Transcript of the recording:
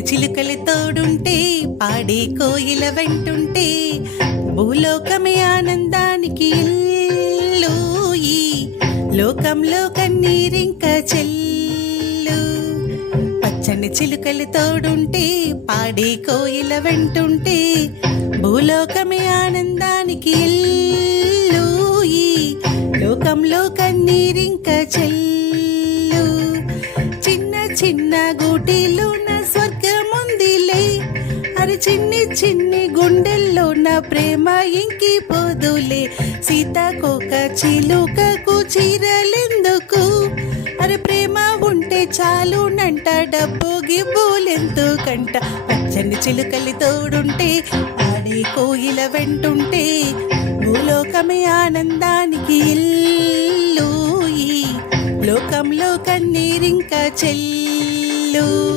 పచ్చని చిలుకలు తోడుంటే పాడే కోయిల వెంటుంటే భూలోకమే ఆనందానికి ఇల్లు. ఈ లోకంలో కన్నీరింక చెల్లు. పచ్చని చిలుకలు తోడుంటే పాడే కోయిల వెంటుంటే భూలోకమే ఆనందానికి ఇల్లు. ఈ లోకంలో కన్నీరింక చెల్లు. చిన్న చిన్న గూటిలోన స్వర్గముందిలే. అరే చిన్ని చిన్ని గుండెల్లోన ప్రేమ ఇంకిపోదులే. సీతాకోక చిలుకకు చీరలెందుకు? అరే ప్రేమ ఉంటే చాలునంట, డబ్బు గిబ్బులెందుకంట. పచ్చని చిలుకలు తోడుంటే ఆడే కోయిల వెంటుంటే భూలోకమే ఆనందానికి ఇల్లు. ఈ లోకంలో కన్నీరింక చెల్లు.